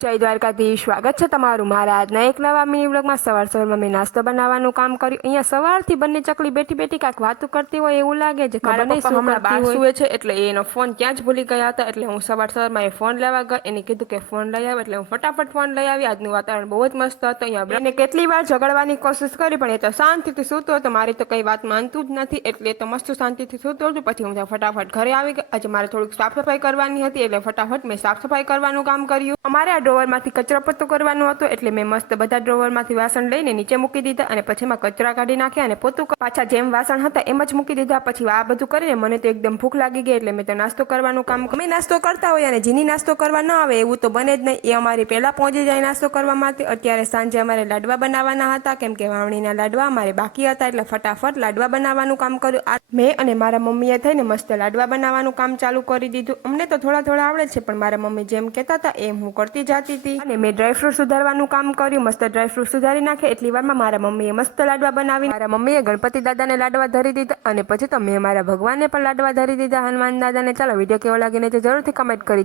જય દ્વારકાધીશ, સ્વાગત છે તમારું મારા આજના એક નવા મિની વ્લોગમાં। સવારમાં મેં નાસ્તો બનાવવાનું કામ કર્યું। અહીંયા સવારથી બંને ચકલી બેઠી બેઠી કાંઈક વાતો કરતી હોય એવું લાગે છે। ખબર નહીં શું હમણાં કરતી બહાર હોય સુવે છે એટલે એનો ફોન ત્યાં જ ભૂલી ગયા હતા, એટલે હું સવારમાં એ ફોન લેવા ગઈ। એને કીધું કે ફોન લઈ આવ, એટલે હું ફટાફટ ફોન લઈ આવી। આજનું વાતાવરણ બહુ જ મસ્ત હતું। અહીંયા એને કેટલી વાર ઝઘડવાની કોશિશ કરી પણ એ તો શાંતિથી સૂતો હતો। મારી તો કઈ વાત માનતું જ નથી, એટલે એ તો મસ્ત શાંતિથી સૂતો હતો। પછી હું ફટાફટ ઘરે આવી ગઈ। આજે મારે થોડુંક સાફ સફાઈ કરવાની હતી, એટલે ફટાફટ મેં સાફ સફાઈ કરવાનું કામ કર્યું। અમારે આ ડ્રોવરમાંથી કચરો પોતું કરવાનું હતું, એટલે મેં મસ્ત બધા ડ્રોવરમાંથી વાસણ લઈને નીચે મૂકી દીધા અને પછી એમાં કચરા કાઢી નાખ્યા અને પોતું પાછા જેમ વાસણ હતા એમ જ મૂકી દીધા। પછી આ બધું કરીને મને તો એકદમ ભૂખ લાગી ગઈ, એટલે મેં તો નાસ્તો કરવાનું કામ અમે નાસ્તો કરતા હોય અને જેની નાસ્તો કરવા ન આવે એવું તો બને જ નહીં। એ અમારી પહેલા પહોંચી જાય નાસ્તો કરવા માટે। અત્યારે સાંજે અમારે લાડવા બનાવવાના હતા, કેમ કે વાવણીના લાડવા અમારે બાકી હતા, એટલે ફટાફટ લાડવા બનાવવાનું કામ કર્યું। મેં અને મારા મમ્મીએ થઈને મસ્ત લાડવા બનાવવાનું કામ ચાલુ કરી દીધું। અમને તો થોડા થોડા આવડે છે, પણ મારા મમ્મી જેમ કહેતા હતા એમ હું કરતી જતી હતી। અને મેં ડ્રાયફ્રૂટ સુધારવાનું કામ કર્યું। મસ્ત ડ્રાયફ્રૂટ સુધારી નાખે એટલી વારમાં મારા મમ્મીએ મસ્ત લાડવા બનાવી। મારા મમ્મીએ ગણપતિ દાદાને લાડવા ધરી દીધા અને પછી તો મેં મારા ભગવાનને પણ લાડવા ધરી દીધા, હનુમાન દાદાને। ચાલો, વિડીયો કેવો લાગીને જરૂરથી કમેન્ટ કરી।